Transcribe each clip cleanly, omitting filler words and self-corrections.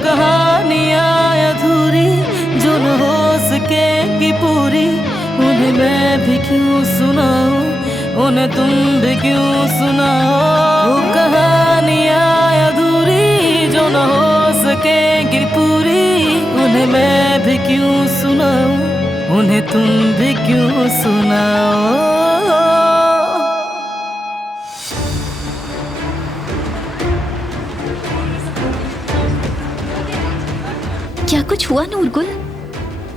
कहानियाँ अधूरी जो न हो सकेगी पूरी, उन्हें मैं भी क्यों सुनाऊं, उन्हें तुम भी क्यों सुनाओ। वो कहानियाँ अधूरी जो न हो सकेगी पूरी, उन्हें मैं भी क्यों सुनाऊं, उन्हें तुम भी क्यों सुनाओ। क्या कुछ हुआ नूरगुल?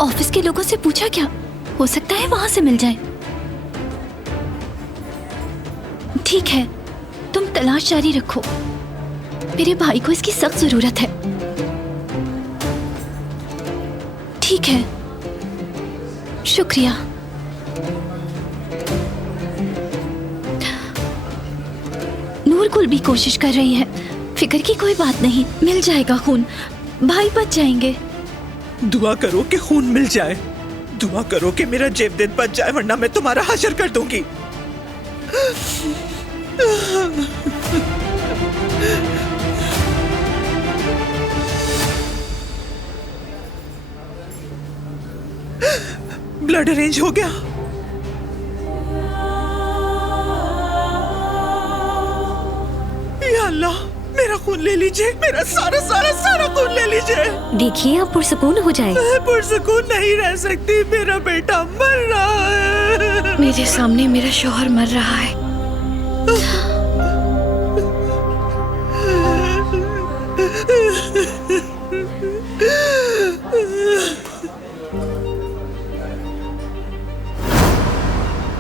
ऑफिस के लोगों से पूछा क्या? हो सकता है वहां से मिल जाए। ठीक है, तुम तलाश जारी रखो। मेरे भाई को इसकी सख्त जरूरत है। ठीक है, शुक्रिया। नूरगुल भी कोशिश कर रही है। फिक्र की कोई बात नहीं, मिल जाएगा खून, भाई बच जाएंगे। दुआ करो कि खून मिल जाए, दुआ करो कि मेरा जेवदेद बच जाए, वरना मैं तुम्हारा हशर कर दूंगी। ब्लड अरेंज हो गया। या अल्लाह, मेरा खून ले लीजिए, मेरा सारा सारा सारा खून ले लीजिए। देखिए अब पुरसकून हो जाए। मैं पुरसकून नहीं रह सकती, मेरा बेटा मर रहा है। मेरे सामने मेरा शौहर मर रहा है।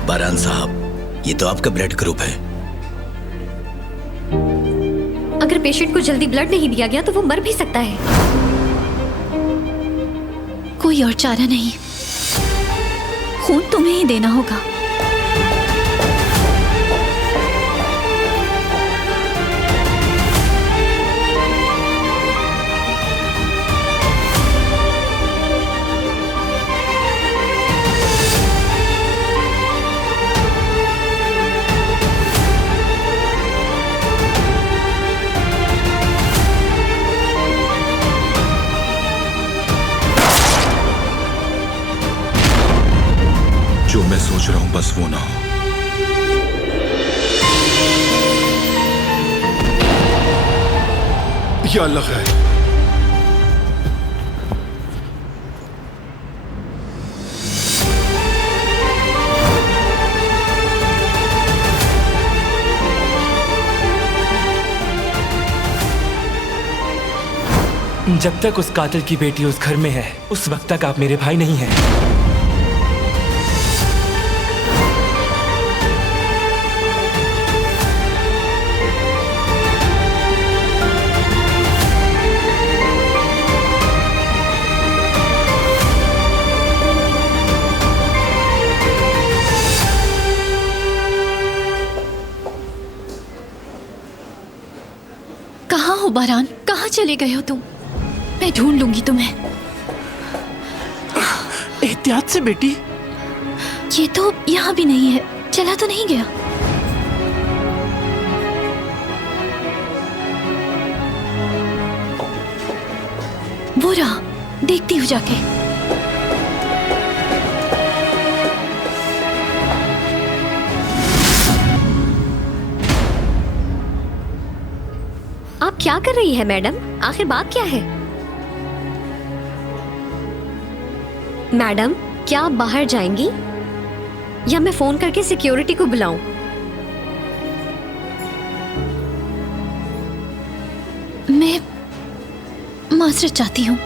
बारान साहब, ये तो आपका ब्लड ग्रुप है। अगर पेशेंट को जल्दी ब्लड नहीं दिया गया तो वो मर भी सकता है। कोई और चारा नहीं, खून तुम्हें ही देना होगा। जो मैं सोच रहा हूं बस वो ना हो। या अल्लाह खैर। जब तक उस कातिल की बेटी उस घर में है, उस वक्त तक आप मेरे भाई नहीं हैं। कहाँ हो बारान? कहाँ चले गए हो तुम? मैं ढूंढ लूंगी तुम्हें। एहतियात से बेटी। ये तो यहाँ भी नहीं है, चला तो नहीं गया? वो रहा, देखती हूँ जाके। आप क्या कर रही है मैडम? आखिर बात क्या है? मैडम, क्या आप बाहर जाएंगी या मैं फोन करके सिक्योरिटी को बुलाऊं? मैं माजरत चाहती हूँ।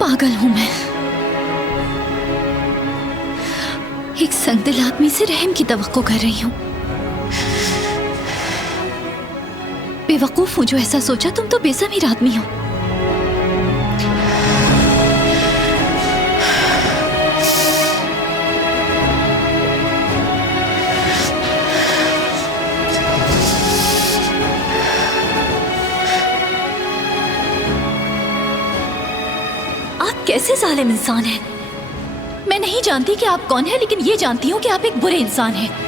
पागल हूं मैं। एक संगदिल आदमी से रहम की तवक्को कर रही हूं। बेवकूफ हूं जो ऐसा सोचा। तुम तो बेज़मीर आदमी हो। कैसे जालिम इंसान हैं। मैं नहीं जानती कि आप कौन हैं, लेकिन ये जानती हूँ कि आप एक बुरे इंसान हैं।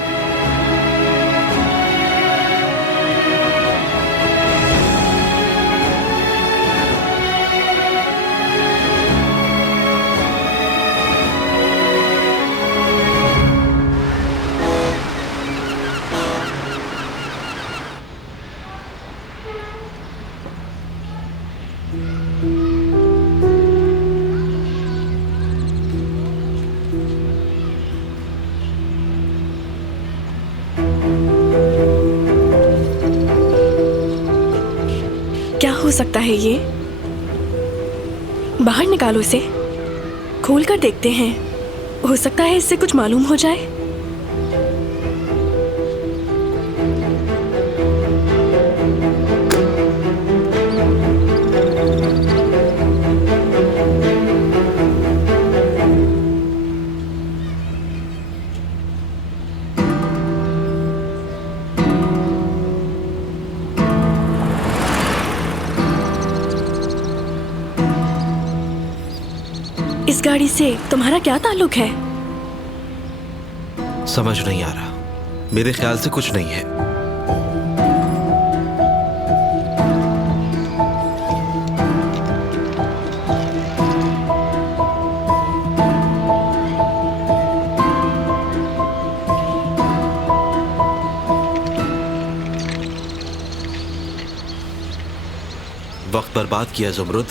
क्या हो सकता है ये? बाहर निकालो इसे, खोल कर देखते हैं। हो सकता है इससे कुछ मालूम हो जाए। इस गाड़ी से तुम्हारा क्या ताल्लुक है? समझ नहीं आ रहा। मेरे ख्याल से कुछ नहीं है। वक्त बर्बाद किया ज़ुमरुद।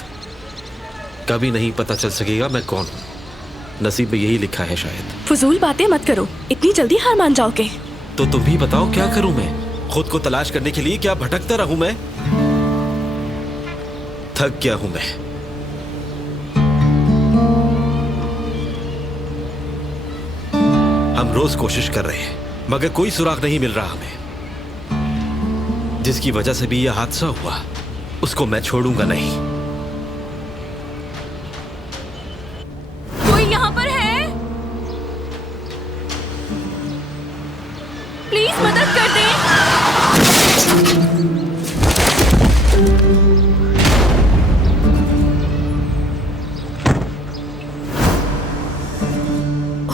कभी नहीं पता चल सकेगा मैं कौन हूं। नसीब में यही लिखा है शायद। फजूल बातें मत करो, इतनी जल्दी हार मान जाओगे? तो तुम ही बताओ क्या करूं मैं? खुद को तलाश करने के लिए क्या भटकता रहूं मैं? थक गया हूं मैं। हम रोज कोशिश कर रहे हैं मगर कोई सुराग नहीं मिल रहा हमें। जिसकी वजह से भी यह हादसा हुआ उसको मैं छोड़ूंगा नहीं। कोई यहाँ पर है? प्लीज मदद कर दें।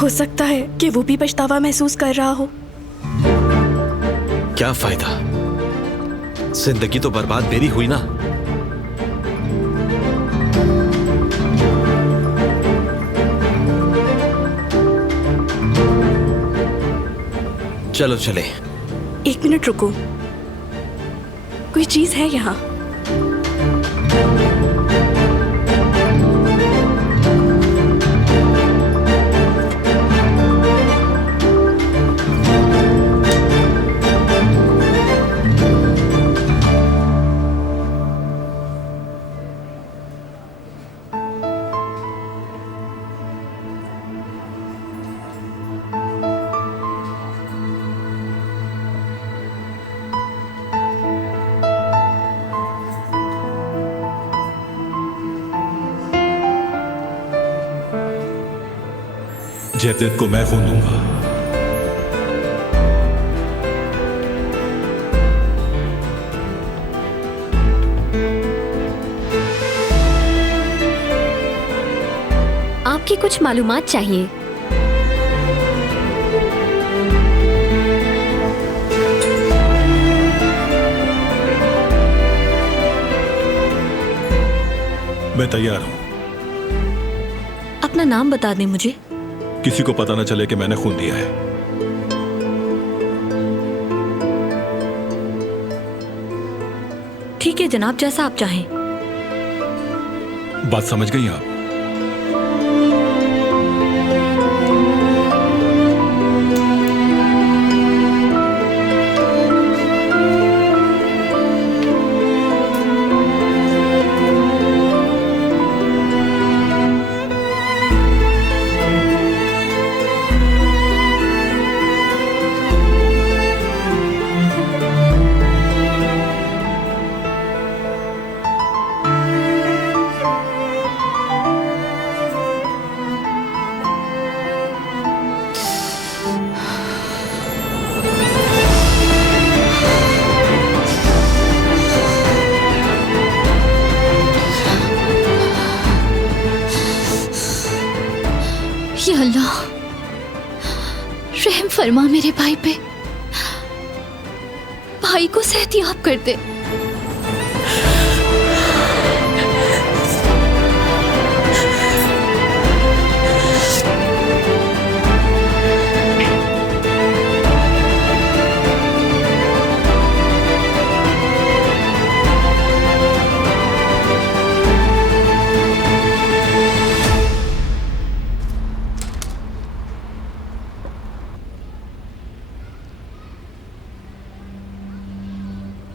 हो सकता है कि वो भी पछतावा महसूस कर रहा हो। क्या फायदा? जिंदगी तो बर्बाद मेरी हुई ना। चलो चले। 1 मिनट रुको, कोई चीज है यहाँ। जयदेव को मैं खून दूंगा। आपकी कुछ मालूमात चाहिए। मैं तैयार हूं। अपना नाम बता दें मुझे। किसी को पता न चले कि मैंने खून दिया है। ठीक है जनाब, जैसा आप चाहें। बात समझ गई आप? फरमा मेरे भाई पे, भाई को सेहतियाब कर दे।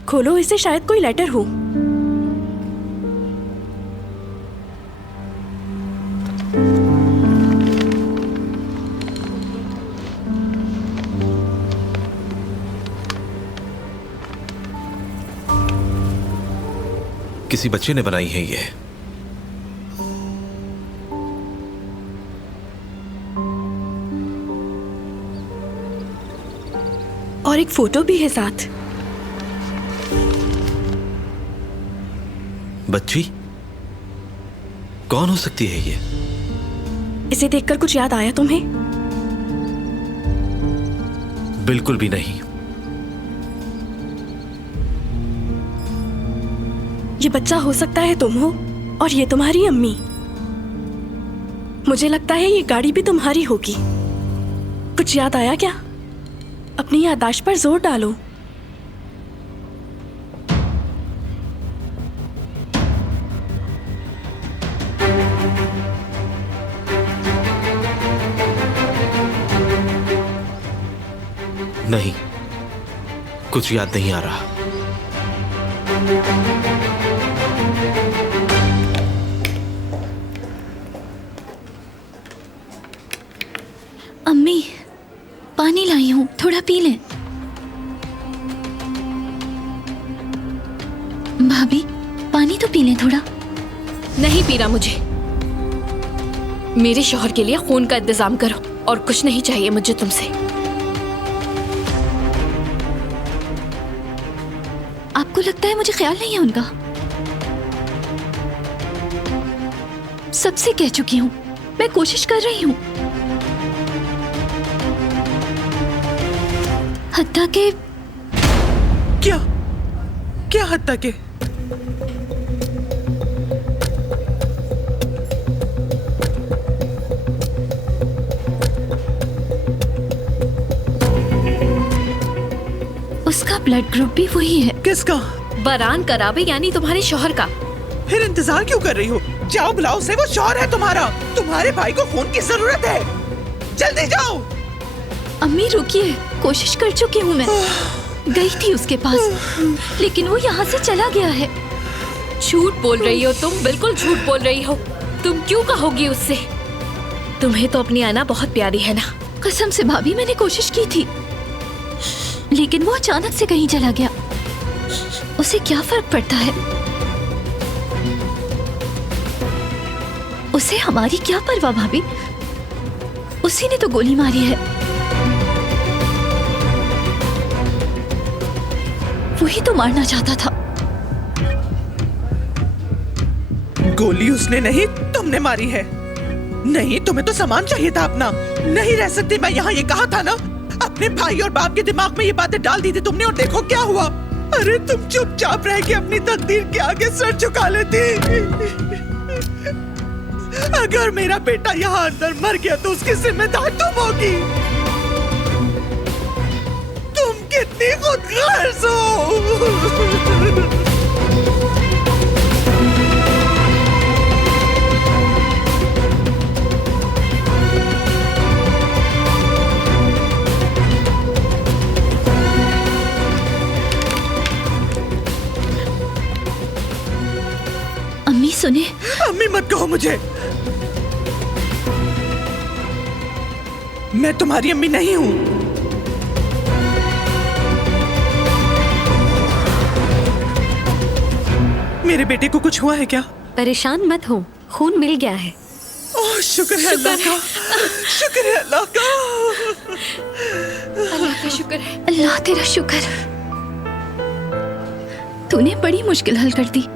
खोलो इसे, शायद कोई लेटर हो। किसी बच्चे ने बनाई है ये। और एक फोटो भी है साथ। बच्ची कौन हो सकती है ये? इसे देखकर कुछ याद आया तुम्हें? बिल्कुल भी नहीं। ये बच्चा हो सकता है तुम हो, और ये तुम्हारी अम्मी। मुझे लगता है ये गाड़ी भी तुम्हारी होगी। कुछ याद आया क्या? अपनी याददाश्त पर जोर डालो। नहीं, कुछ याद नहीं आ रहा। अम्मी, पानी लाई हूं, थोड़ा पी लें। भाभी, पानी तो पी लें थोड़ा। नहीं पीना मुझे। मेरे शौहर के लिए खून का इंतजाम करो, और कुछ नहीं चाहिए मुझे तुमसे। आपको लगता है मुझे ख्याल नहीं है उनका? सबसे कह चुकी हूं, मैं कोशिश कर रही हूं। हत्ता के क्या क्या हत्ता के? उसका ब्लड ग्रुप भी वही है। किसका? बरान करावे यानी तुम्हारे शौहर का। फिर इंतजार क्यों कर रही हो? जाओ बुलाओ उसे, वो शौहर है तुम्हारा। तुम्हारे भाई को खून की जरूरत है, जल्दी जाओ। अम्मी रुकिए, कोशिश कर चुकी हूँ मैं। गई थी उसके पास, लेकिन वो यहाँ से चला गया है। झूठ बोल रही हो तुम, बिल्कुल झूठ बोल रही हो। तुम क्यों कहोगी उससे? तुम्हें तो अपनी आना बहुत प्यारी है ना। कसम से भाभी, मैंने कोशिश की थी, लेकिन वो अचानक से कहीं चला गया। उसे क्या फर्क पड़ता है? उसे हमारी क्या परवाह भाभी? उसी ने तो गोली मारी है। वही तो मारना चाहता था। गोली उसने नहीं, तुमने मारी है। नहीं, तुम्हें तो सामान चाहिए था अपना। नहीं रह सकती मैं यहाँ, ये कहा था ना। अपने भाई और बाप के दिमाग में ये बातें डाल दी थी तुमने, और देखो क्या हुआ। अरे तुम चुपचाप रह के अपनी तकदीर के आगे सर झुका लेती। अगर मेरा बेटा यहाँ अंदर मर गया तो उसकी जिम्मेदार तुम होगी। तुम कितनी खुदगर्ज हो। अम्मी सुने। अम्मी मत कहो मुझे, मैं तुम्हारी अम्मी नहीं हूं। मेरे बेटे को कुछ हुआ है क्या? परेशान मत हो, खून मिल गया है। ओह शुक्र है अल्लाह का, शुक्र है अल्लाह का। अल्लाह का शुक्र है। अल्लाह तेरा शुक्र, तूने बड़ी मुश्किल हल कर दी।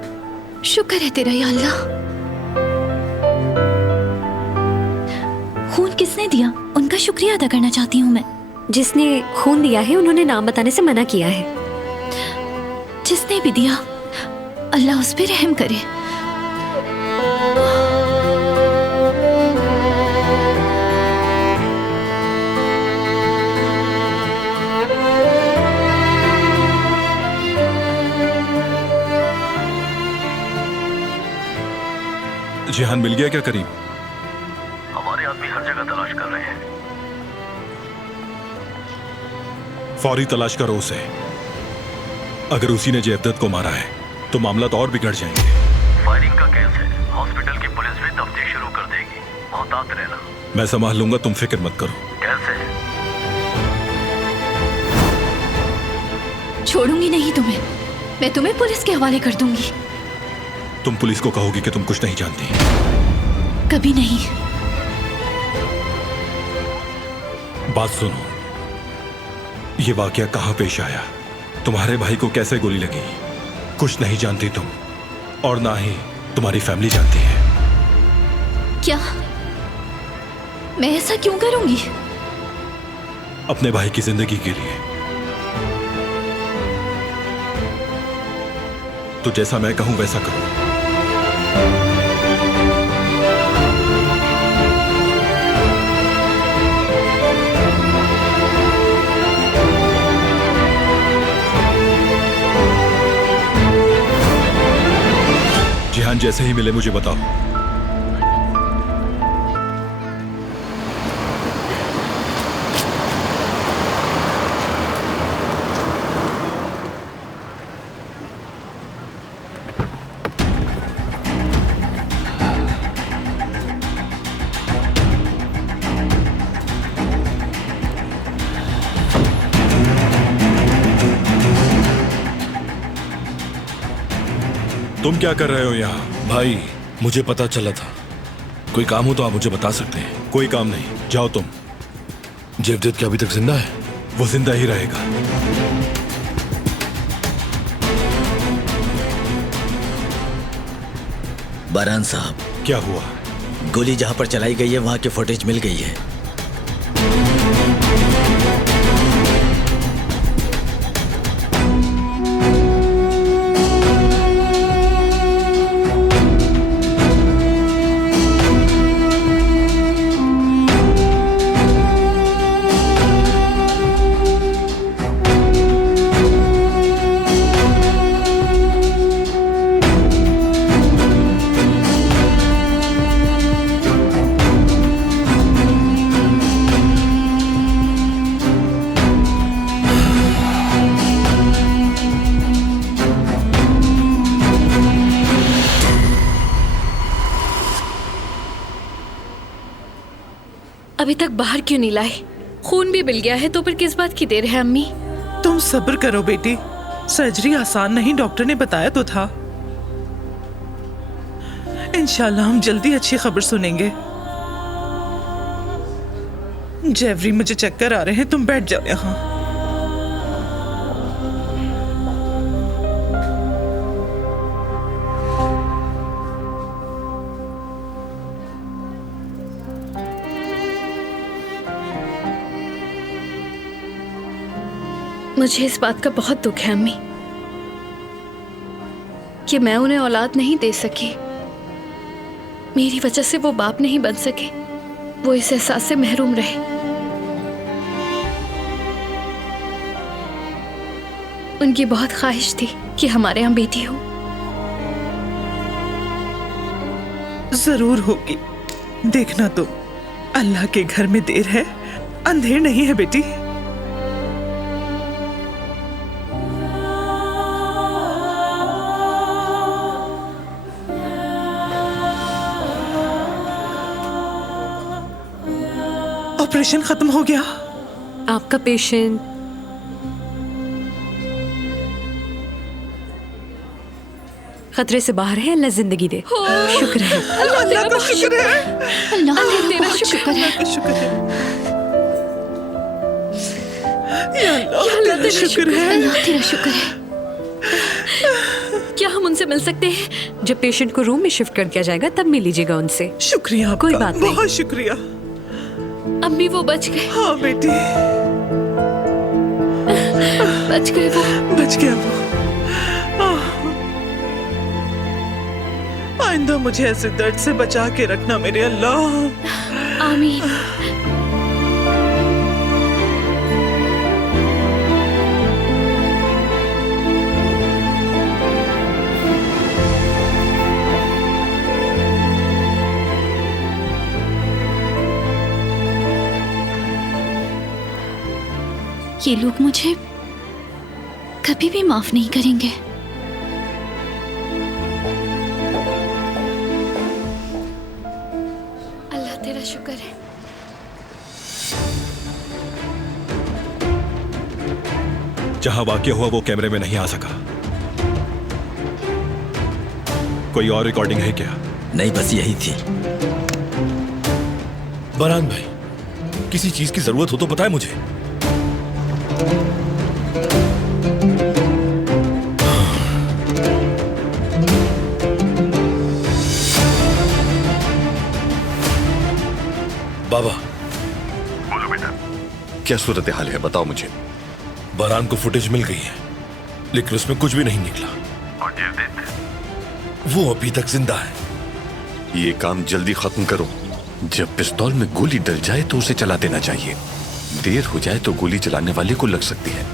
शुक्र है तेरा या अल्लाह। खून किसने दिया, उनका शुक्रिया अदा करना चाहती हूँ मैं। जिसने खून दिया है उन्होंने नाम बताने से मना किया है। जिसने भी दिया अल्लाह उस पे रहम करे। जिहान मिल गया क्या करीम? हमारे आदमी हर जगह तलाश कर रहे हैं। फौरी तलाश करो उसे। अगर उसी ने जयदत्त को मारा है तो मामला तो और बिगड़ जाएंगे। फायरिंग का केस है, हॉस्पिटल की पुलिस भी तफ्तीश शुरू कर देगी। मोहतात रहना। मैं संभाल लूंगा, तुम फिक्र मत करो। कैसे? छोड़ूंगी नहीं तुम्हें, मैं तुम्हें पुलिस के हवाले कर दूंगी। तुम पुलिस को कहोगी कि तुम कुछ नहीं जानती। कभी नहीं। बात सुनो, ये वाकया कहां पेश आया, तुम्हारे भाई को कैसे गोली लगी, कुछ नहीं जानती तुम, और ना ही तुम्हारी फैमिली जानती है। क्या मैं ऐसा क्यों करूंगी? अपने भाई की जिंदगी के लिए। तो जैसा मैं कहूं वैसा करो। जिहान जैसे ही मिले मुझे बताओ। तुम क्या कर रहे हो यहाँ? भाई मुझे पता चला था, कोई काम हो तो आप मुझे बता सकते हैं। कोई काम नहीं, जाओ तुम। जयदत्त क्या अभी तक जिंदा है? वो जिंदा ही रहेगा। बारान साहब, क्या हुआ? गोली जहां पर चलाई गई है वहां की फुटेज मिल गई है। अभी तक बाहर क्यों नहीं लाए? खून भी मिल गया है तो फिर किस बात की देर है अम्मी? तुम सब्र करो बेटी, सर्जरी आसान नहीं, डॉक्टर ने बताया तो था। इंशाल्लाह हम जल्दी अच्छी खबर सुनेंगे। जेवरी मुझे चक्कर आ रहे हैं, तुम बैठ जाओ यहाँ। मुझे इस बात का बहुत दुख है अम्मी कि मैं उन्हें औलाद नहीं दे सकी। मेरी वजह से वो बाप नहीं बन सके, वो इस एहसास से महरूम रहे। उनकी बहुत ख्वाहिश थी कि हमारे यहाँ बेटी हो। जरूर होगी, देखना तो अल्लाह के घर में देर है, अंधेर नहीं है बेटी। ऑपरेशन खत्म हो गया। आपका पेशेंट खतरे से बाहर है, अल्लाह जिंदगी दे। शुक्र है, अल्लाह का शुक्र है, अल्लाह तेरा बहुत शुक्र है। अल्लाह का शुक्र है, या अल्लाह तेरा शुक्र है। अल्लाह तेरा शुक्र है। क्या हम उनसे मिल सकते हैं? जब पेशेंट को रूम में शिफ्ट कर दिया जाएगा तब मिल लीजिएगा उनसे। शुक्रिया आपका, कोई बात नहीं। बहुत शुक्रिया। अम्मी वो बच गए। हाँ बेटी। बच गए वो। बच गया वो। आइंदा मुझे ऐसे दर्द से बचा के रखना मेरे अल्लाह। आमीन। ये लोग मुझे कभी भी माफ नहीं करेंगे। अल्लाह तेरा शुक्र है। जहां वाकया हुआ वो कैमरे में नहीं आ सका। कोई और रिकॉर्डिंग है क्या? नहीं, बस यही थी। बरहान भाई, किसी चीज की जरूरत हो तो बताए मुझे। बाबा। बोलो बेटा। क्या सूरत हाल है, बताओ मुझे। बरहान को फुटेज मिल गई है, लेकिन उसमें कुछ भी नहीं निकला। और जेवदेत? वो अभी तक जिंदा है। ये काम जल्दी खत्म करो। जब पिस्तौल में गोली डल जाए तो उसे चला देना चाहिए। देर हो जाए तो गोली चलाने वाले को लग सकती है।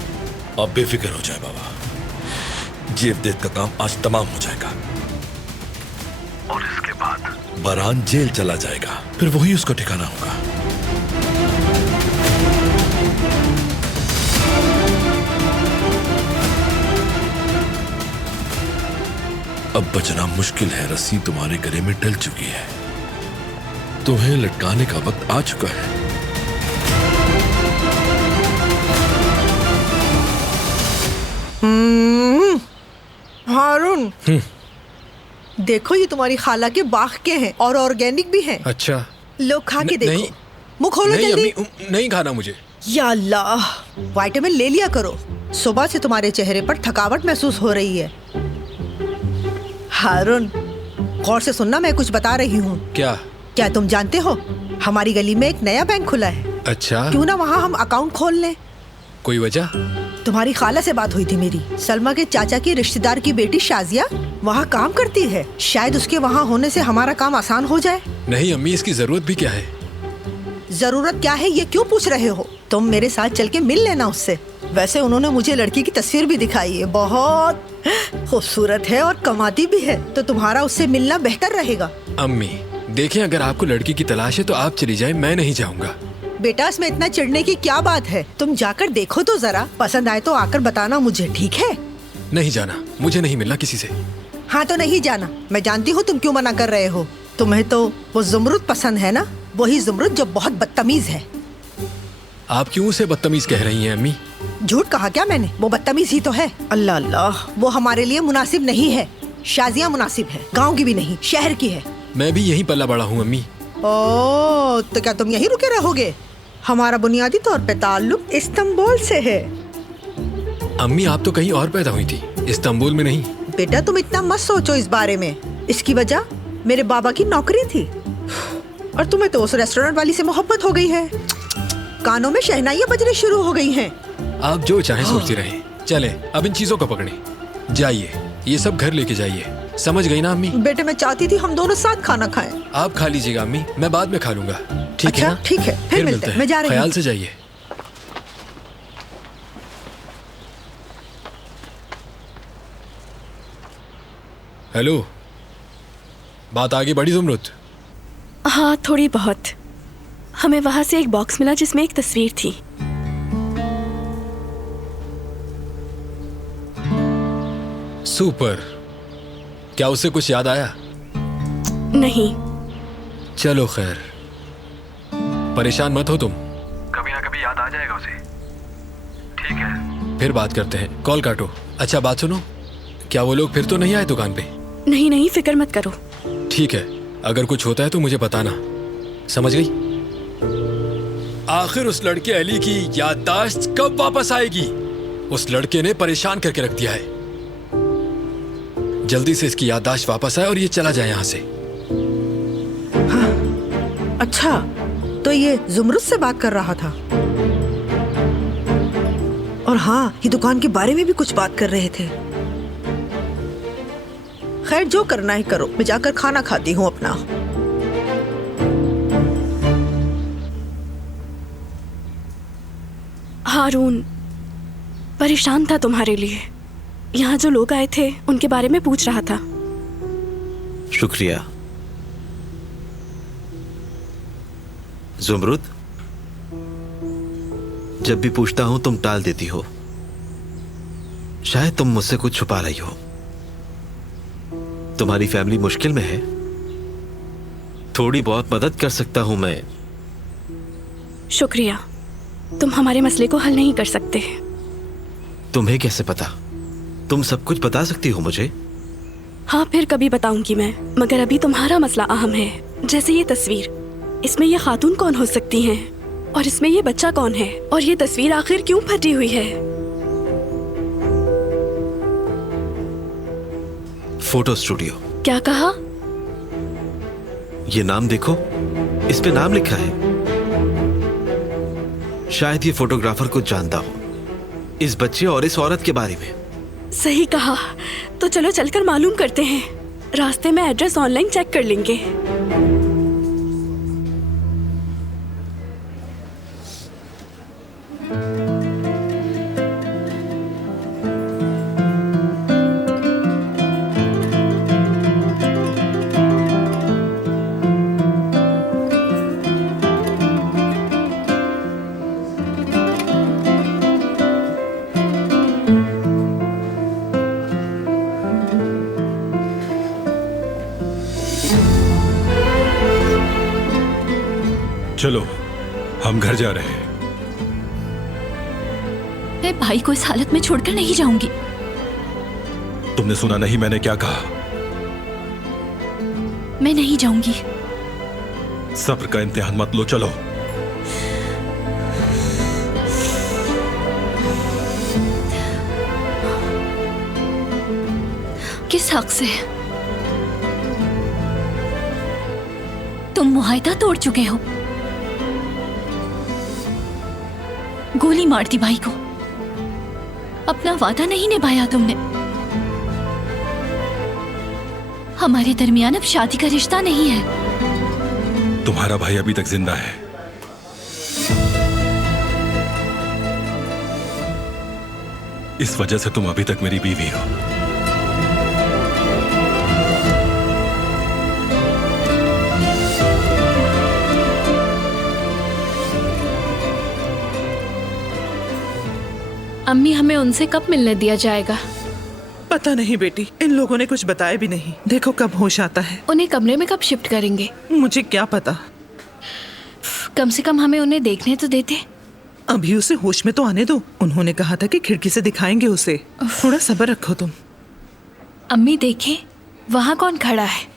आप बेफिक्र हो जाए बाबा, जेवदेत का काम आज तमाम हो जाएगा। और इसके बाद बरहान जेल चला जाएगा, फिर वही उसका ठिकाना होगा। अब बचना मुश्किल है। रस्सी तुम्हारे गले में डल चुकी है, तुम्हें लटकाने का वक्त आ चुका है। हारून, देखो ये तुम्हारी खाला के बाग के हैं और ऑर्गेनिक भी हैं। अच्छा, लो खा के देखो। नहीं, मुंह खोलो नहीं, जल्दी। नहीं खाना मुझे। या अल्लाह, विटामिन ले लिया करो। सुबह से तुम्हारे चेहरे पर थकावट महसूस हो रही है। हारून, गौर से सुनना, मैं कुछ बता रही हूँ। क्या तुम जानते हो हमारी गली में एक नया बैंक खुला है? अच्छा, क्यों ना वहाँ हम अकाउंट खोल लें? कोई वजह? तुम्हारी खाला से बात हुई थी मेरी। सलमा के चाचा की रिश्तेदार की बेटी शाजिया वहाँ काम करती है। शायद उसके वहाँ होने से हमारा काम आसान हो जाए। नहीं अम्मी, इसकी जरूरत भी क्या है? जरूरत क्या है ये क्यों पूछ रहे हो? तुम मेरे साथ चल के मिल लेना उससे। वैसे उन्होंने मुझे लड़की की तस्वीर भी दिखाई है, बहुत खूबसूरत है और कमाती भी है, तो तुम्हारा उससे मिलना बेहतर रहेगा। अम्मी देखें, अगर आपको लड़की की तलाश है तो आप चली जाएं, मैं नहीं जाऊंगा। बेटा, इसमें इतना चिढ़ने की क्या बात है? तुम जाकर देखो तो जरा, पसंद आए तो आकर बताना मुझे, ठीक है? नहीं जाना, मुझे नहीं मिलना किसी से। हाँ तो नहीं जाना। मैं जानती हूँ तुम क्यों मना कर रहे हो। तुम्हें तो वो जुमरुद पसंद है ना, वही जुमरुद जो बहुत बदतमीज है। आप क्यों उसे बदतमीज कह रही हैं अम्मी? झूठ कहा क्या मैंने? वो बदतमीज ही तो है। अल्लाह अल्लाह, वो हमारे लिए मुनासिब नहीं है। शाजिया मुनासिब है, गाँव की भी नहीं, शहर की है। मैं भी यहीं पला बड़ा हूँ अम्मी। ओ, तो क्या तुम यहीं रुके रहोगे? हमारा बुनियादी तौर पे ताल्लुक इस्तांबुल से है। अम्मी आप तो कहीं और पैदा हुई थी, इस्तांबुल में नहीं। बेटा तुम इतना मत सोचो इस बारे में। इसकी वजह मेरे बाबा की नौकरी थी, और तुम्हें तो उस रेस्टोरेंट वाली से मोहब्बत हो गई है। कानों में शहनाइयाँ बजने शुरू हो गई हैं। आप जो चाहे सोचती रहें। चले अब इन चीजों को पकड़े, जाइए ये सब घर लेके जाइए। समझ गई ना अम्मी? बेटे मैं चाहती थी हम दोनों साथ खाना खाएं। आप खा लीजिएगा अम्मी, मैं बाद में खा लूंगा। ठीक अच्छा, है ना? ठीक है, फिर मिलते हैं। मैं जा रही हूँ। ख्याल से जाइए। हेलो, बात आगे बढ़ी जुमरुद? हाँ थोड़ी बहुत। हमें वहां से एक बॉक्स मिला जिसमें एक तस्वीर थी। सुपर। क्या उससे कुछ याद आया? नहीं। चलो खैर, परेशान मत हो तुम। कभी ना कभी याद आ जाएगा उसे। ठीक है, फिर बात करते हैं। कॉल काटो। अच्छा बात सुनो, क्या वो लोग फिर तो नहीं आए दुकान पे? नहीं नहीं, फिक्र मत करो। ठीक है, अगर कुछ होता है तो मुझे बताना। समझ गई? आखिर उस लड़के अली की याददाश्त कब वापस आएगी? उस लड़के ने परेशान करके रख दिया है। जल्दी से इसकी याददाश्त वापस आए और ये चला जाए यहाँ से। हाँ, अच्छा तो ये जुमरुद से बात कर रहा था। और हाँ, ये दुकान के बारे में भी कुछ बात कर रहे थे। खैर, जो करना है करो, मैं जाकर खाना खाती हूँ अपना। हारून परेशान था तुम्हारे लिए। यहाँ जो लोग आए थे उनके बारे में पूछ रहा था। शुक्रिया। जुमरुद, जब भी पूछता हूं तुम टाल देती हो। शायद तुम मुझसे कुछ छुपा रही हो। तुम्हारी फैमिली मुश्किल में है, थोड़ी बहुत मदद कर सकता हूं मैं। शुक्रिया, तुम हमारे मसले को हल नहीं कर सकते। तुम्हें कैसे पता? तुम सब कुछ बता सकती हो मुझे। हाँ, फिर कभी बताऊंगी मैं, मगर अभी तुम्हारा मसला अहम है। जैसे ये तस्वीर, इसमें ये खातून कौन हो सकती हैं? और इसमें ये बच्चा कौन है? और ये तस्वीर आखिर क्यों फटी हुई है? Photo studio. क्या कहा? ये नाम देखो, इस पे नाम लिखा है। शायद ये फोटोग्राफर को जानता हो, इस बच्चे और इस औरत के बारे में। सही कहा। तो चलो चलकर मालूम करते हैं। रास्ते में एड्रेस ऑनलाइन चेक कर लेंगे। चलो, हम घर जा रहे हैं। मैं भाई को इस हालत में छोड़कर नहीं जाऊंगी। तुमने सुना नहीं मैंने क्या कहा? मैं नहीं जाऊंगी। सब्र का इम्तिहान मत लो, चलो। किस हक से? तुम मुआहदा तोड़ चुके हो। गोली मार दी भाई को। अपना वादा नहीं निभाया तुमने। हमारे दरमियान अब शादी का रिश्ता नहीं है। तुम्हारा भाई अभी तक जिंदा है। इस वजह से तुम अभी तक मेरी बीवी हो। अम्मी, हमें उनसे कब मिलने दिया जाएगा? पता नहीं बेटी, इन लोगों ने कुछ बताया भी नहीं। देखो कब होश आता है। उन्हें कमरे में कब शिफ्ट करेंगे? मुझे क्या पता। कम से कम हमें उन्हें देखने तो देते। अभी उसे होश में तो आने दो। उन्होंने कहा था कि खिड़की से दिखाएंगे उसे। थोड़ा सब्र रखो तुम। अम्मी देखें, वहां कौन खड़ा है?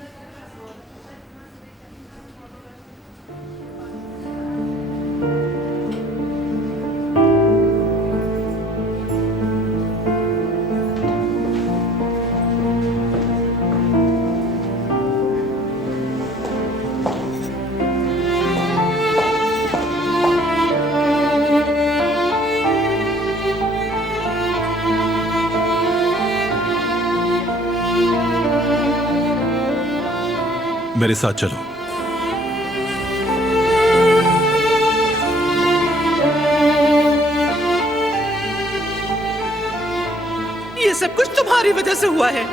मेरे साथ चलो। ये सब कुछ तुम्हारी वजह से हुआ है।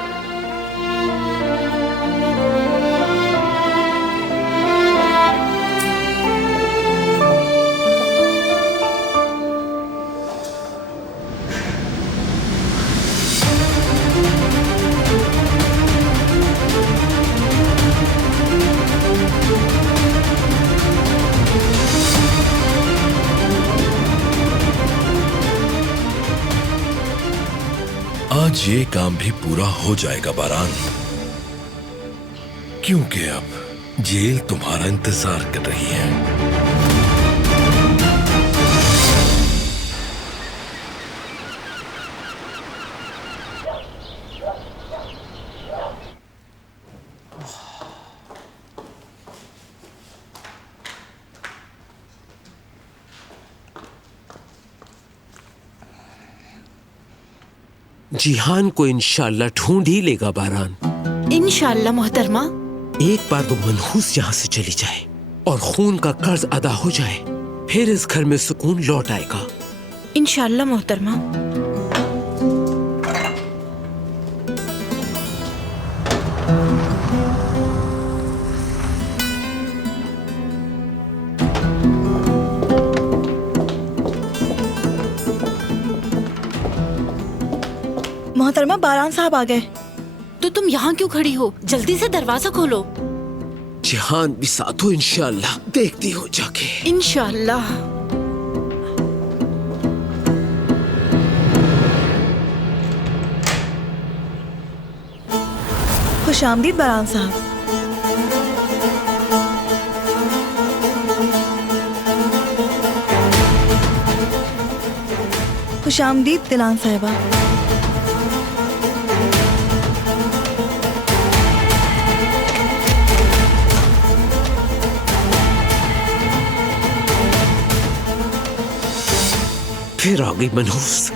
आज ये काम भी पूरा हो जाएगा बारान, क्योंकि अब जेल तुम्हारा इंतजार कर रही है। जिहान को इंशाल्लाह ढूंढ ही लेगा बारान। इंशाल्लाह मोहतरमा। एक बार वो मनहूस यहाँ से चली जाए और खून का कर्ज अदा हो जाए, फिर इस घर में सुकून लौट आएगा। इंशाल्लाह मोहतरमा। मोहतरमा, बारान साहब आ गए। तो तुम यहाँ क्यों खड़ी हो? जल्दी से दरवाजा खोलो। जिहान भी साथ हो इंशाल्लाह, देखती हो जाके। इंशाल्लाह। खुशामदीद बारान साहब। खुशामदीद दिलान साहिबा। फिर आ गई मनहूस।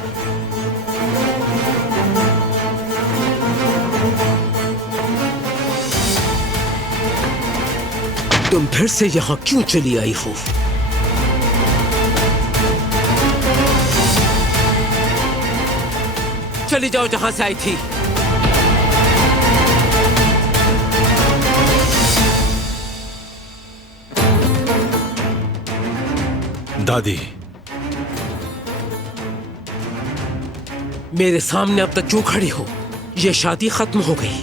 तुम फिर से यहाँ क्यों चली आई हो? चली जाओ जहां से आई थी। दादी, मेरे सामने अब तक क्यों खड़ी हो? ये शादी खत्म हो गई।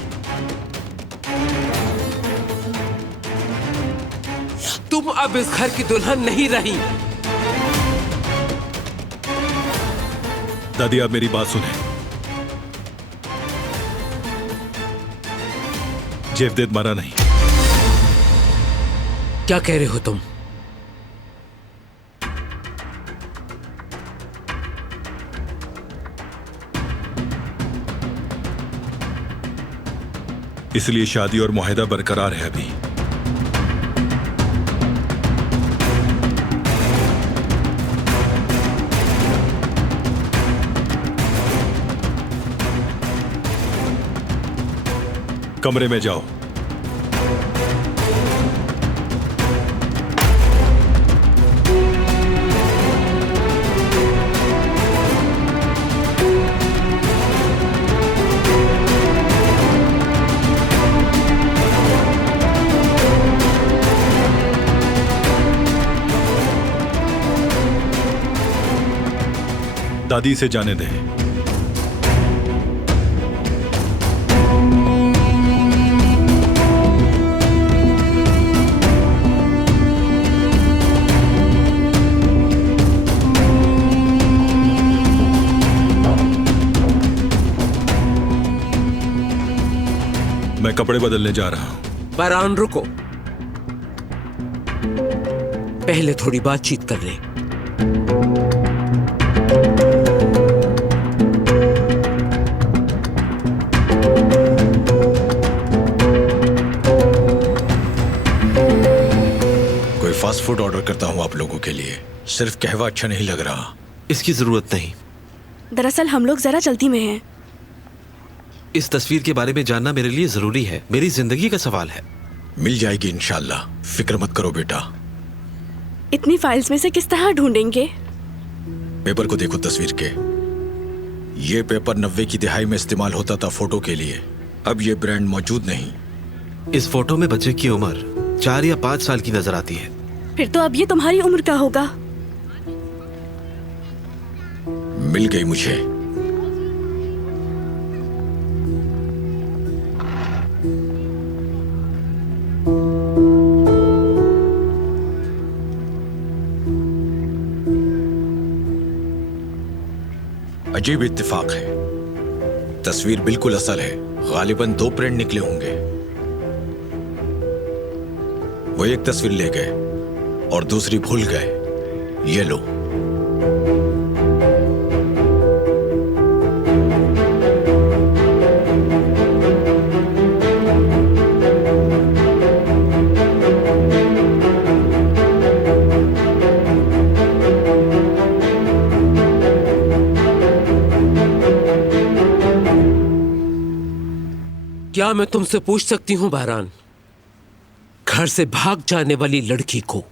तुम अब इस घर की दुल्हन नहीं रही। दादी आप मेरी बात सुने। जेवदेद मारा नहीं। क्या कह रहे हो तुम? इसलिए शादी और मुआहदा बरकरार है अभी। कमरे में जाओ। दादी से जाने दें। मैं कपड़े बदलने जा रहा हूं। बारान रुको, पहले थोड़ी बातचीत कर लें। कोई फास्ट फूड ऑर्डर करता हूं आप लोगों के लिए। सिर्फ कहवा अच्छा नहीं लग रहा। इसकी जरूरत नहीं। दरअसल हम लोग जरा जल्दी में हैं। इस तस्वीर के बारे में जानना मेरे लिए जरूरी है। मेरी जिंदगी का सवाल है। मिल जाएगी इंशाल्लाह, फिक्र मत करो बेटा। इतनी फाइल्स में से किस तरह ढूंढेंगे? पेपर को देखो तस्वीर के। ये पेपर 90 की दिहाई में इस्तेमाल होता था फोटो के लिए। अब ये ब्रांड मौजूद नहीं। इस फोटो में बच्चे की उम्र 4 या 5 साल की नजर आती है। फिर तो अब ये तुम्हारी उम्र का होगा। मिल गई मुझे। अजीब इत्तेफाक है। तस्वीर बिल्कुल असल है। गालिबन 2 प्रिंट निकले होंगे। वो एक तस्वीर ले गए और दूसरी भूल गए। ये लो। क्या मैं तुमसे पूछ सकती हूँ बारान, घर से भाग जाने वाली लड़की को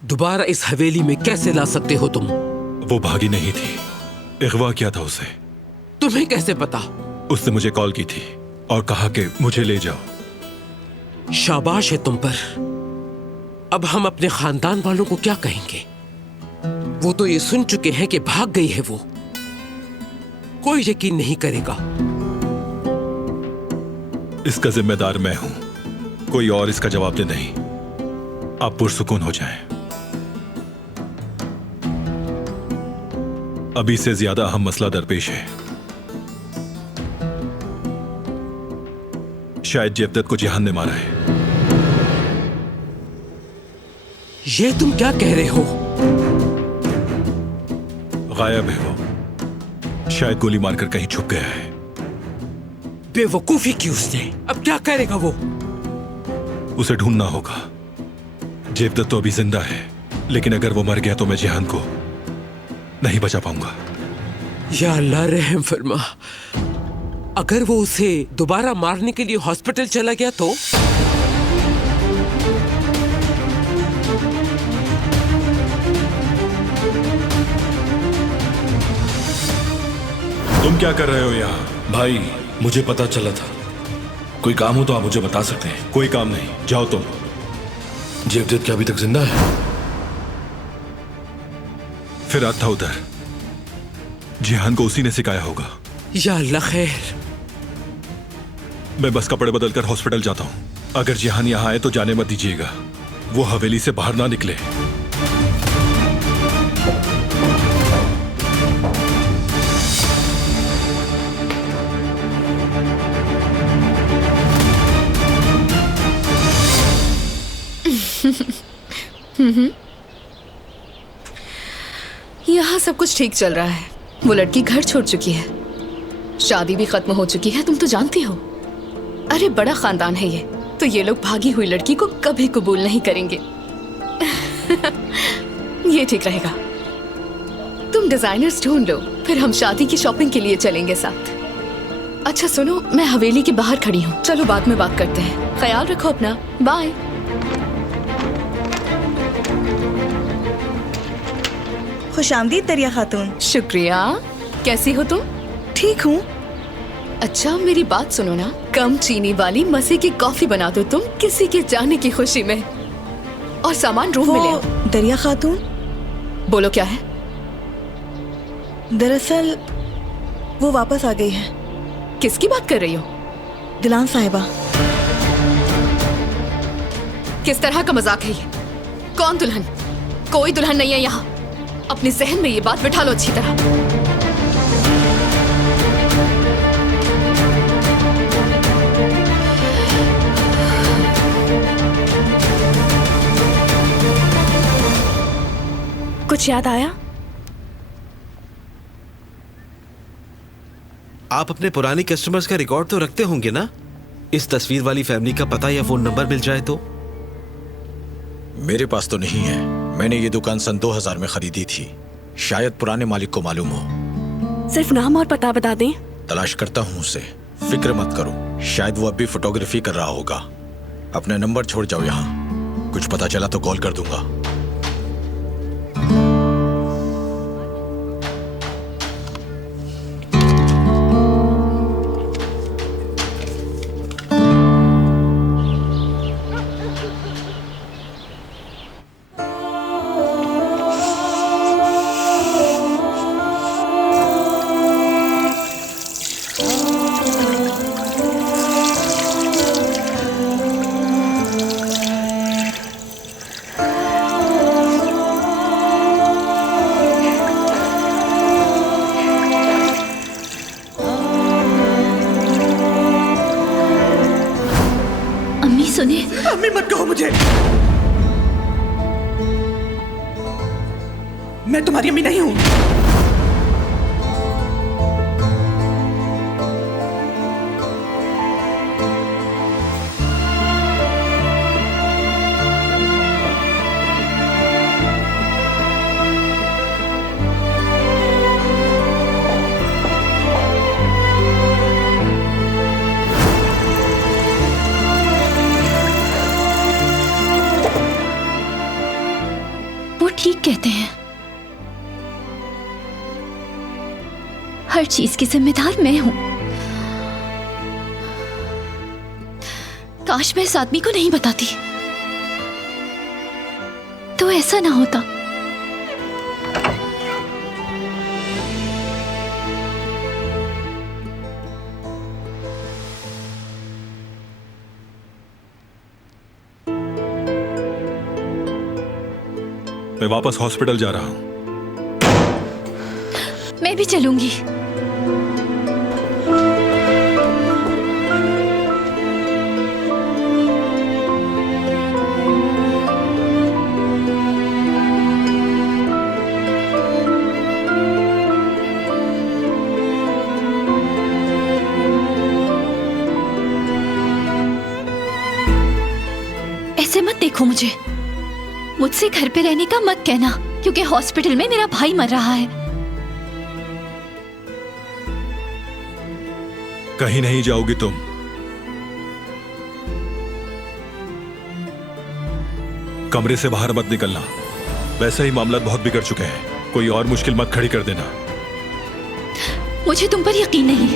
दोबारा इस हवेली में कैसे ला सकते हो तुम? वो भागी नहीं थी, अगवा किया था उसे। तुम्हें कैसे पता? उसने मुझे कॉल की थी और कहा कि मुझे ले जाओ। शाबाश है तुम पर। अब हम अपने खानदान वालों को क्या कहेंगे? वो तो ये सुन चुके हैं कि भाग गई है वो। कोई यकीन नहीं करेगा। इसका जिम्मेदार मैं हूं, कोई और इसका जवाब दे नहीं। आप पुरसुकून हो जाएं। अभी से ज्यादा अहम मसला दरपेश है। शायद जेवदत को जिहान ने मारा है। ये तुम क्या कह रहे हो? गायब है वो, शायद गोली मारकर कहीं छुप गया है। बेवकूफी की उसने। अब क्या करेगा वो? उसे ढूंढना होगा। जेवदत तो अभी जिंदा है, लेकिन अगर वो मर गया तो मैं जिहान को नहीं बचा पाऊंगा। या अल्लाह रहम फरमा। अगर वो उसे दोबारा मारने के लिए हॉस्पिटल चला गया तो? तुम क्या कर रहे हो यहाँ? भाई, मुझे पता चला था। कोई काम हो तो आप मुझे बता सकते हैं। कोई काम नहीं, जाओ तुम। जेवदत क्या अभी तक जिंदा है? फिर आता उधर। जिहान को उसी ने सिखाया होगा। या अल्लाह खैर। मैं बस कपड़े बदलकर हॉस्पिटल जाता हूं। अगर जिहान यहां आए तो जाने मत दीजिएगा। वो हवेली से बाहर ना निकले। यहाँ सब कुछ ठीक चल रहा है। वो लड़की घर छोड़ चुकी है, शादी भी खत्म हो चुकी है, तुम तो जानती हो। अरे बड़ा खानदान है ये, तो ये लोग भागी हुई लड़की को कभी कबूल नहीं करेंगे। ये ठीक रहेगा। तुम डिजाइनर्स ढूंढ लो, फिर हम शादी की शॉपिंग के लिए चलेंगे साथ। अच्छा सुनो, मैं हवेली के बाहर खड़ी हूँ, चलो बाद में बात करते हैं। ख्याल रखो अपना, बाय। खुशामदीद दरिया खातून। शुक्रिया। कैसी हो तुम? ठीक हूँ। अच्छा मेरी बात सुनो ना, कम चीनी वाली मजे की कॉफी बना दो तुम किसी के जाने की खुशी में, और सामान रूम में ले आओ। दरिया खातून। बोलो क्या है? दरअसल वो वापस आ गई है। किसकी बात कर रही हो? दिलान साहिबा। किस तरह का मजाक है ये? कौन दुल्हन? कोई दुल्हन नहीं है यहाँ। अपने जहन में ये बात बिठा लो अच्छी तरह। कुछ याद आया? आप अपने पुराने कस्टमर्स का रिकॉर्ड तो रखते होंगे ना? इस तस्वीर वाली फैमिली का पता या फोन नंबर मिल जाए तो? मेरे पास तो नहीं है। मैंने ये दुकान सन 2000 में खरीदी थी। शायद पुराने मालिक को मालूम हो। सिर्फ नाम और पता बता दें। तलाश करता हूँ उसे, फिक्र मत करो। शायद वो अभी फोटोग्राफी कर रहा होगा। अपना नंबर छोड़ जाओ यहाँ, कुछ पता चला तो कॉल कर दूंगा। अम्मी मत कहो मुझे। मैं तुम्हारी अम्मी नहीं हूं। कहते हैं हर चीज की जिम्मेदार मैं हूं। काश मैं इस आदमी को नहीं बताती तो ऐसा ना होता। मैं वापस हॉस्पिटल जा रहा हूं। मैं भी चलूंगी। ऐसे मत देखो मुझे, मुझसे घर पे रहने का मत कहना, क्योंकि हॉस्पिटल में मेरा भाई मर रहा है। कहीं नहीं जाओगी तुम। कमरे से बाहर मत निकलना। वैसे ही मामला बहुत बिगड़ चुके हैं, कोई और मुश्किल मत खड़ी कर देना। मुझे तुम पर यकीन नहीं।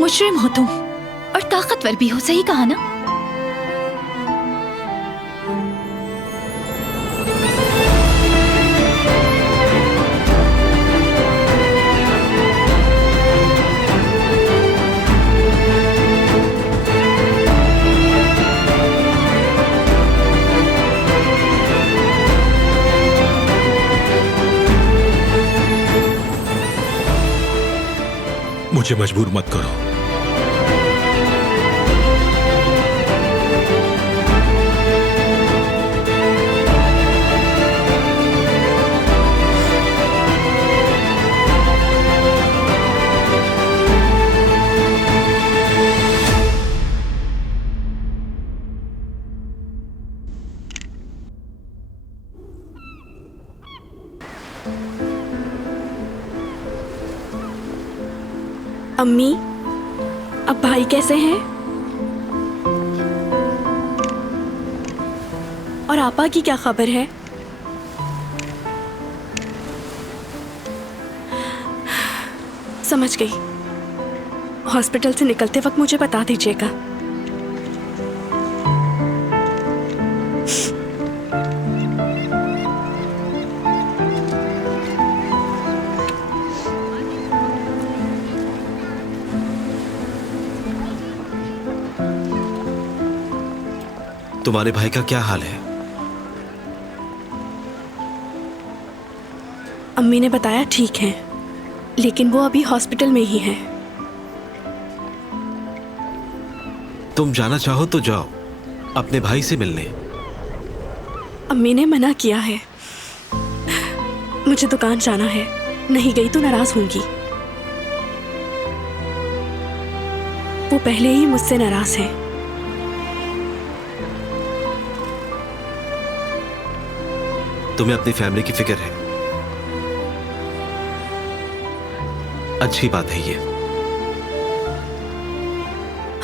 मुजरिम हो तुम और ताकतवर भी हो, सही कहा ना? मुझे मजबूर मत करो। अम्मी, अब भाई कैसे हैं? और आपा की क्या खबर है? समझ गई। हॉस्पिटल से निकलते वक्त मुझे बता दीजिएगा। तुम्हारे भाई का क्या हाल है? अम्मी ने बताया ठीक है, लेकिन वो अभी हॉस्पिटल में ही है। तुम जाना चाहो तो जाओ अपने भाई से मिलने। अम्मी ने मना किया है। मुझे दुकान जाना है, नहीं गई तो नाराज होंगी। वो पहले ही मुझसे नाराज है। तुम्हें अपनी फैमिली की फिक्र है, अच्छी बात है ये।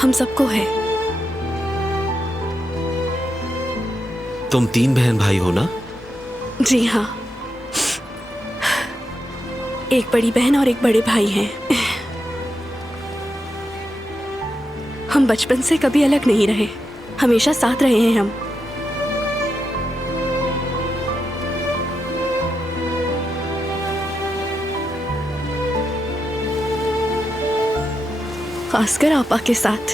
हम सबको है। तुम 3 बहन भाई हो ना? जी हाँ, एक बड़ी बहन और एक बड़े भाई हैं। हम बचपन से कभी अलग नहीं रहे, हमेशा साथ रहे हैं हम। खासकर आपा के साथ।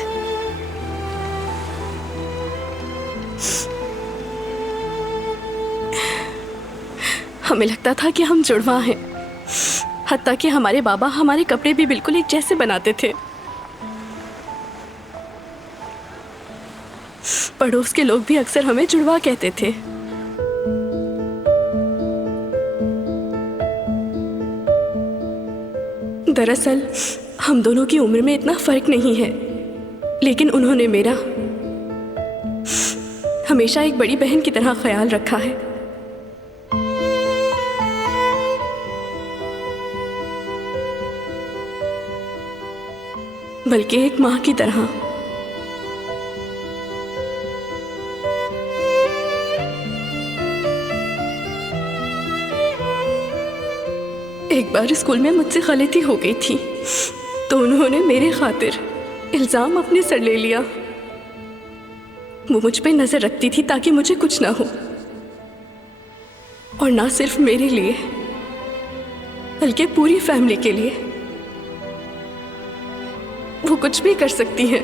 हमें लगता था कि हम जुड़वा हैं, हत्ता कि हमारे बाबा हमारे कपड़े भी बिल्कुल एक जैसे बनाते थे। पड़ोस के लोग भी अक्सर हमें जुड़वा कहते थे। दरअसल हम दोनों की उम्र में इतना फर्क नहीं है, लेकिन उन्होंने मेरा हमेशा एक बड़ी बहन की तरह ख्याल रखा है। बल्कि एक माँ की तरह। एक बार स्कूल में मुझसे गलती हो गई थी तो उन्होंने मेरे खातिर इल्जाम अपने सर ले लिया। वो मुझ पे नजर रखती थी ताकि मुझे कुछ ना हो, और ना सिर्फ मेरे लिए बल्कि पूरी फैमिली के लिए। वो कुछ भी कर सकती है।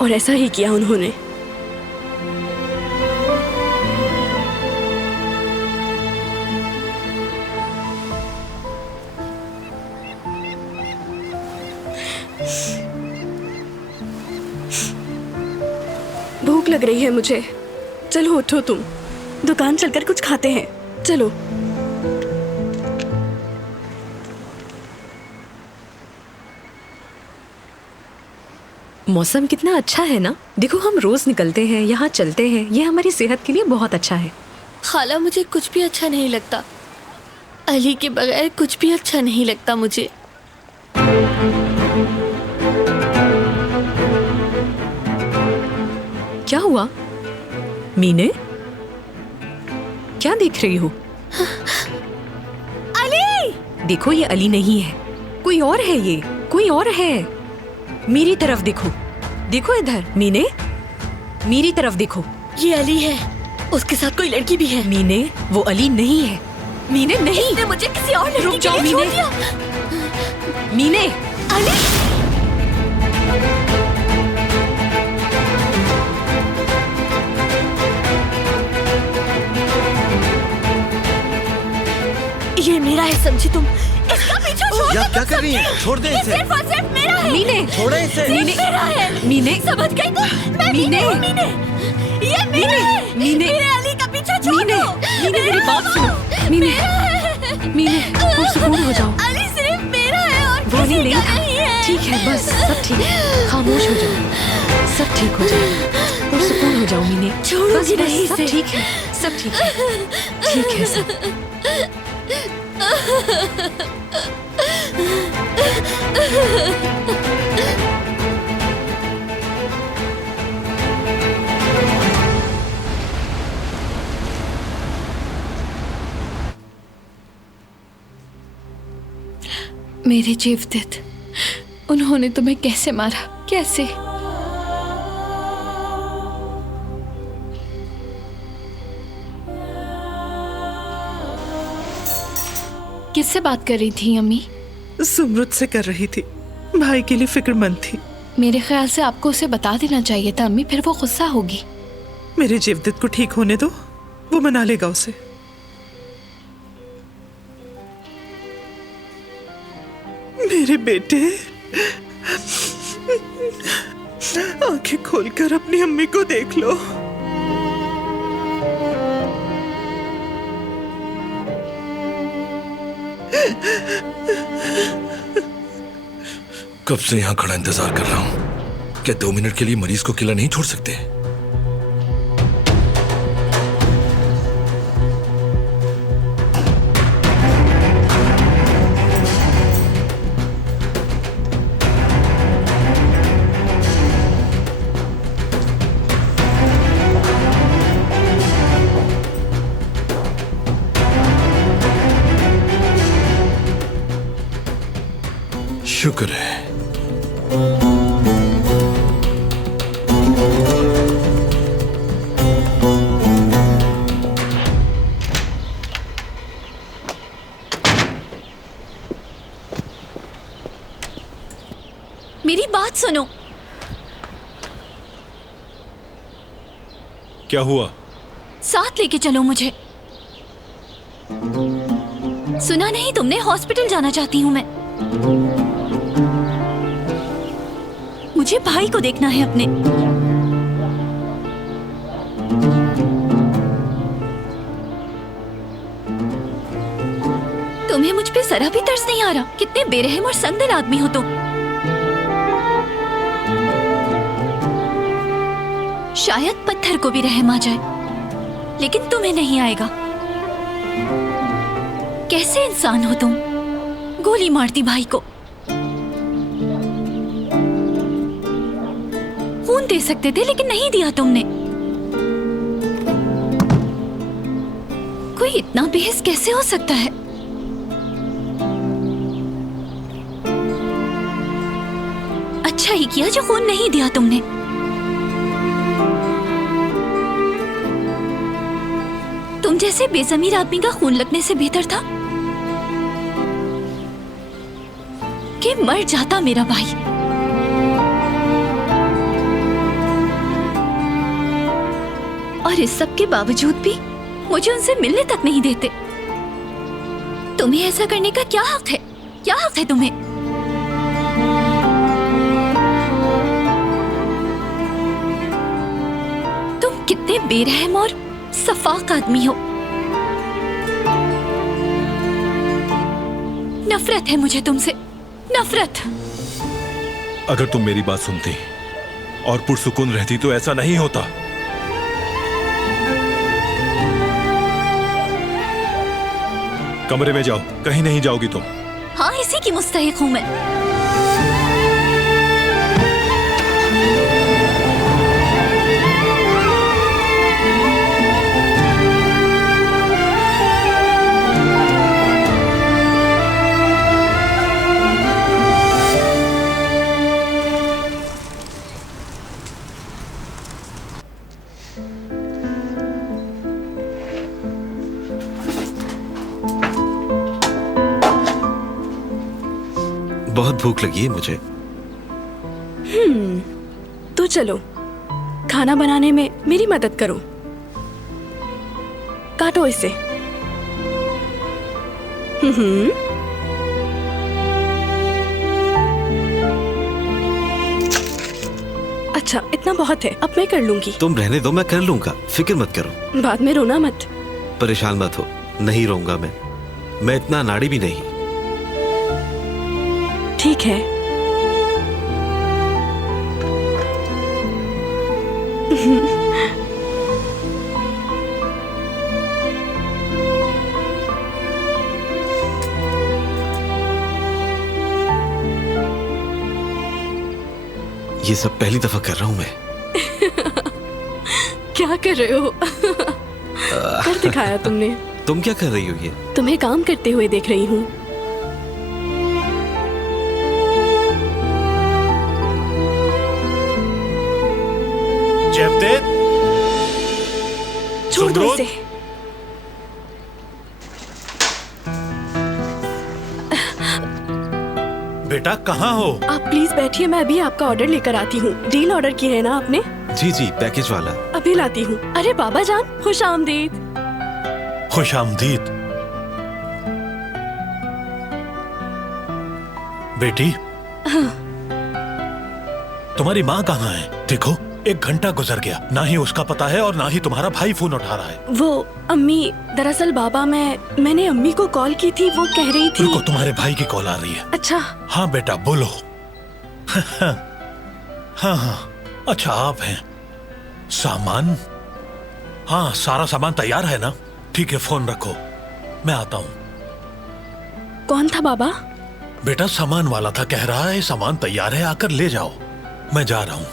और ऐसा ही किया उन्होंने। भूख लग रही है मुझे। चलो उठो, तुम दुकान चलकर कुछ खाते हैं। चलो। मौसम कितना अच्छा है ना। देखो हम रोज निकलते हैं, यहाँ चलते हैं, ये हमारी सेहत के लिए बहुत अच्छा है। खाला मुझे कुछ भी अच्छा नहीं लगता। अली के बगैर कुछ भी अच्छा नहीं लगता मुझे। क्या हुआ मीने? क्या देख रही हो? अली! देखो ये अली नहीं है, कोई और है। ये कोई और है। मेरी तरफ देखो, देखो इधर। मीने, मेरी तरफ देखो। ये अली है, उसके साथ कोई लड़की भी है। मीने, वो अली नहीं है। मीने नहीं। इसने मुझे किसी और लड़की रुक जाओ के लिए मीने। छोड़ दिया। मीने, अली! ये मेरा है, समझी तुम? इसका पीछा छोड़। यार क्या कर रही हैं? छोड़ दे इसे। सिर्फ और सिर्फ मेरा है। मीने, छोड़े इसे। मीने मेरा है। मीने, समझ गई तुम? मैं मीने हूँ, मीने। ये मेरा है। मीने, मेरे अली का पीछा छोड़ मीने, दो। मीने मेरी बात सुनो। मीने, मीने तुम सुकून हो जाओ। अली सिर्फ मेरा है और वो अली किसी का नहीं नहीं है। ठीक है, बस सब ठीक है। खामोश हो जाओ, सब ठीक हो जाएगा। और सुकून हो जाओ मीने। छोड़ूंगी बस नहीं सब इसे। ठीक है, सब ठीक है। ठीक है सब। मेरे जीवदत्त, उन्होंने तुम्हें कैसे मारा? कैसे? किससे बात कर रही थी अम्मी? सुमरुद से कर रही थी। भाई के लिए फिक्रमंद थी। मेरे ख्याल से आपको उसे बता देना चाहिए था अम्मी, फिर वो गुस्सा होगी। मेरे जीवदत्त को ठीक होने दो, वो मना लेगा उसे। मेरे बेटे, आंखें खोलकर अपनी अम्मी को देख लो। कब से यहाँ खड़ा इंतजार कर रहा हूँ। क्या 2 मिनट के लिए मरीज को अकेला नहीं छोड़ सकते? शुक्र है। मेरी बात सुनो। क्या हुआ? साथ लेके चलो मुझे। सुना नहीं तुमने? हॉस्पिटल जाना चाहती हूँ मैं। मुझे भाई को देखना है अपने। तुम्हें मुझ पे जरा भी तरस नहीं आ रहा? कितने बेरहम और संगदिल आदमी हो तुम। शायद पत्थर को भी रहम आ जाए, लेकिन तुम्हें नहीं आएगा। कैसे इंसान हो तुम? गोली मारती भाई को। खून दे सकते थे लेकिन नहीं दिया तुमने। कोई इतना बेहिस कैसे हो सकता है? अच्छा ही किया जो खून नहीं दिया तुमने। तुम जैसे बेज़मीर आदमी का खून लगने से बेहतर था कि मर जाता मेरा भाई। और इस सब के बावजूद भी मुझे उनसे मिलने तक नहीं देते। तुम्हें ऐसा करने का क्या हक है? क्या हक है तुम्हें? तुम कितने बेरहम और सफाक आदमी हो। नफरत है मुझे तुमसे, नफरत। अगर तुम मेरी बात सुनती और पुरसुकून रहती तो ऐसा नहीं होता। कमरे में जाओ, कहीं नहीं जाओगी तुम। हाँ, इसी की मुस्तहिक हूं मैं। बहुत भूख लगी है मुझे। तो चलो खाना बनाने में मेरी मदद करो। काटो इसे। अच्छा, इतना बहुत है, अब मैं कर लूंगी। तुम रहने दो, मैं कर लूंगा, फिक्र मत करो। बाद में रोना मत। परेशान मत हो, नहीं रोऊंगा मैं इतना नाड़ी भी नहीं। ठीक है। ये सब पहली दफा कर रहा हूं मैं। क्या कर रहे हो? कर दिखाया तुमने। तुम क्या कर रही हो? ये तुम्हें काम करते हुए देख रही हूँ। जयदेव, छोड़ दो इसे। बेटा कहाँ हो? आप प्लीज बैठिए, मैं अभी आपका ऑर्डर लेकर आती हूँ। डील ऑर्डर की है ना आपने? जी जी, पैकेज वाला। अभी लाती हूँ। अरे बाबा जान, खुश आमदीद। खुश आमदीद। बेटी, तुम्हारी माँ कहाँ है? देखो 1 घंटा गुजर गया, ना ही उसका पता है और ना ही तुम्हारा भाई फोन उठा रहा है। वो अम्मी, दरअसल बाबा मैंने अम्मी को कॉल की थी, वो कह रही थी। रुको, तुम्हारे भाई की कॉल आ रही है। अच्छा। हाँ बेटा बोलो। हाँ, अच्छा आप हैं। सामान? हाँ, सारा सामान तैयार है ना? ठीक है, फोन रखो, मैं आता हूँ। कौन था बाबा? बेटा सामान वाला था, कह रहा है सामान तैयार है, आकर ले जाओ। मैं जा रहा हूँ।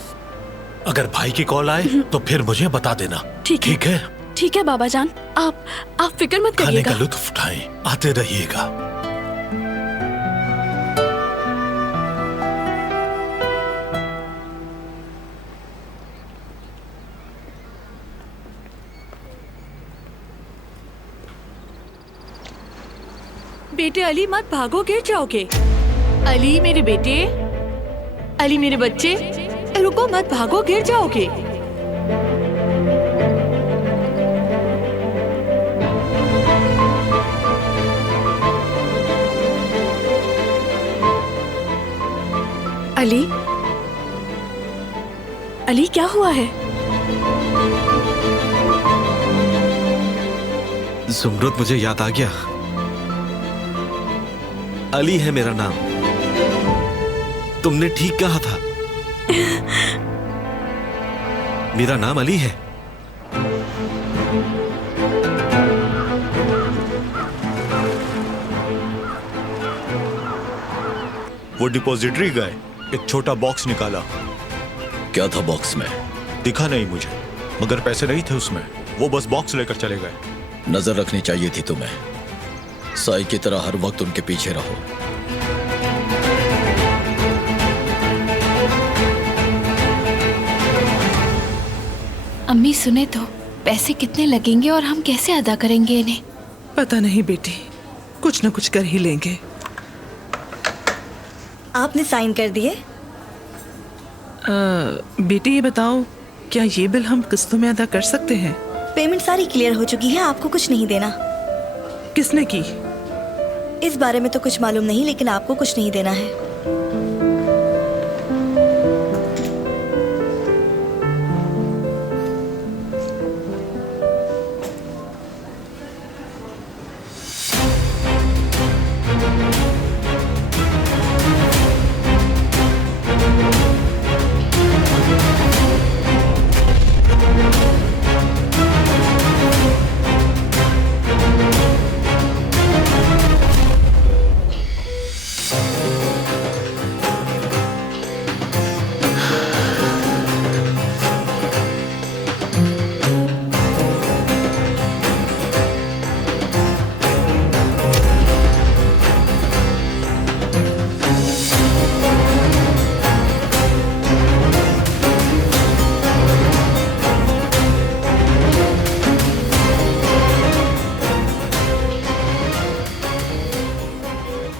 अगर भाई की कॉल आए तो फिर मुझे बता देना। ठीक है? ठीक है बाबा जान, आप फिक्र मत खाने करिएगा। का लुत्फ उठाएं, आते रहिएगा। बेटे अली, मत भागो, गिर जाओगे। अली मेरे बेटे, अली मेरे बच्चे, रुको मत भागो, गिर जाओगे। अली, अली क्या हुआ है? जुमरुद, मुझे याद आ गया। अली है मेरा नाम। तुमने ठीक कहा था। मेरा नाम अली है। वो डिपॉजिटरी गए एक छोटा बॉक्स निकाला। क्या था बॉक्स में? दिखा नहीं मुझे, मगर पैसे नहीं थे उसमें। वो बस बॉक्स लेकर चले गए। नजर रखनी चाहिए थी तुम्हें। साई की तरह हर वक्त उनके पीछे रहो। अम्मी सुने तो पैसे कितने लगेंगे और हम कैसे अदा करेंगे इन्हें? पता नहीं बेटी, कुछ न कुछ कर ही लेंगे। आपने साइन कर दिए? बेटी ये बताओ, क्या ये बिल हम किस्तों में अदा कर सकते हैं? पेमेंट सारी क्लियर हो चुकी है, आपको कुछ नहीं देना। किसने की? इस बारे में तो कुछ मालूम नहीं, लेकिन आपको कुछ नहीं देना है।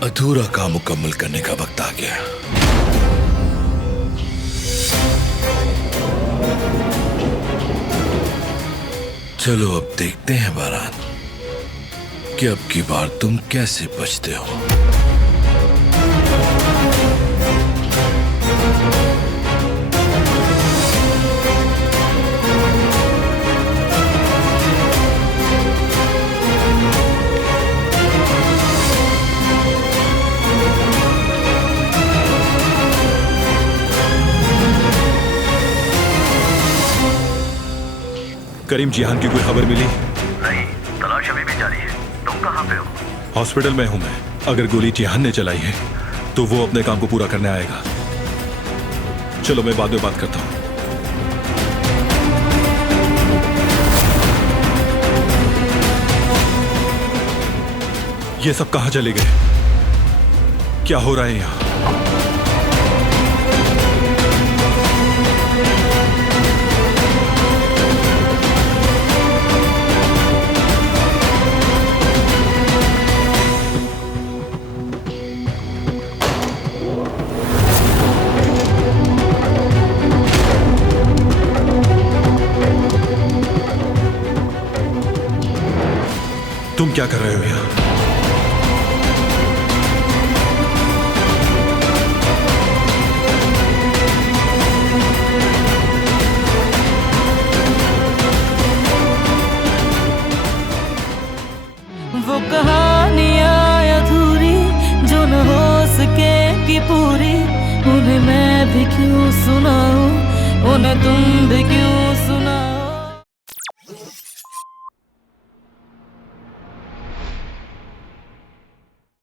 अधूरा काम मुकम्मल करने का वक्त आ गया। चलो अब देखते हैं बारात कि अब की बार तुम कैसे बचते हो। करीम, जिहान की कोई खबर मिली? नहीं, तलाश अभी भी जारी है। तुम कहाँ पे हो? हॉस्पिटल में हूं मैं। अगर गोली जिहान ने चलाई है तो वो अपने काम को पूरा करने आएगा। चलो मैं बाद में बात करता हूं। ये सब कहां चले गए? क्या हो रहा है यहां? तुम क्या कर रहे हो यहाँ? वो कहानियाँ अधूरी जो न हो सके कि पूरी, उन्हें मैं भी क्यों सुनाऊं, उन्हें तुम भी क्यों